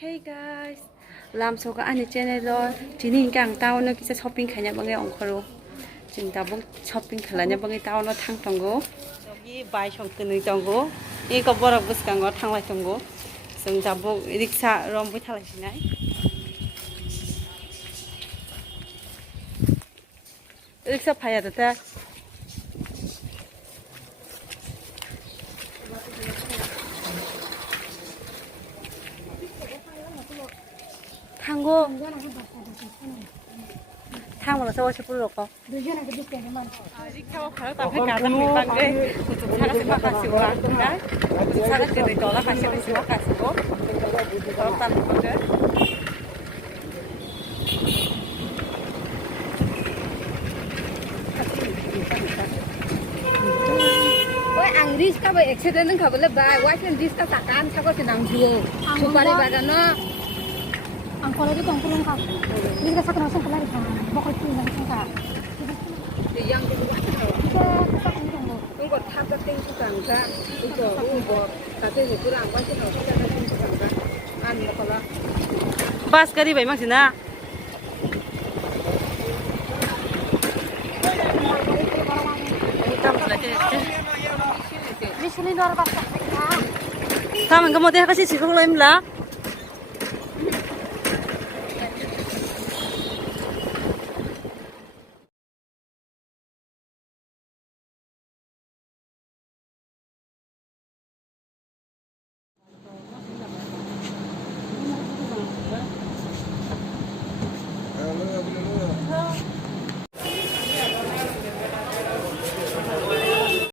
Hey guys, làm số các anh trên rồi. Tini càng tao nó kia shopping khai nhà bằng cái ông kharo. Chính ta bông shopping khai nhà bằng cái tao nó thang tông go. 여기 바이 성근의 정고. 이거 뭐라 부스간 거 탕라 정고. 성자부 릭사 롬부 탈라시나이. 릭사 봐야 돼. 탕고 탕으로 써서 불러고 릭타고 가르다 가다 밑방에 사가시 마카시고 한다 사가시를 떠나 가시고 마카시고 그렇다는 건데 Ôi ăn risk các bạn accident không phải bài quay trên risk các bạn sao có thể làm gì chụp bài bài đó nó ăn qua cái tổng phương không risk các bạn sao có thể làm bao nhiêu tiền làm sao thì yang cái không có tháp cái tiền của bạn ra bây giờ không có cả tiền của làm bao nhiêu nào không ra tiền của bạn ra ăn nó còn là bus cái đi vậy mang gì na Misalnya luar biasa. Kamu kemudian kasih sih kalau em lah.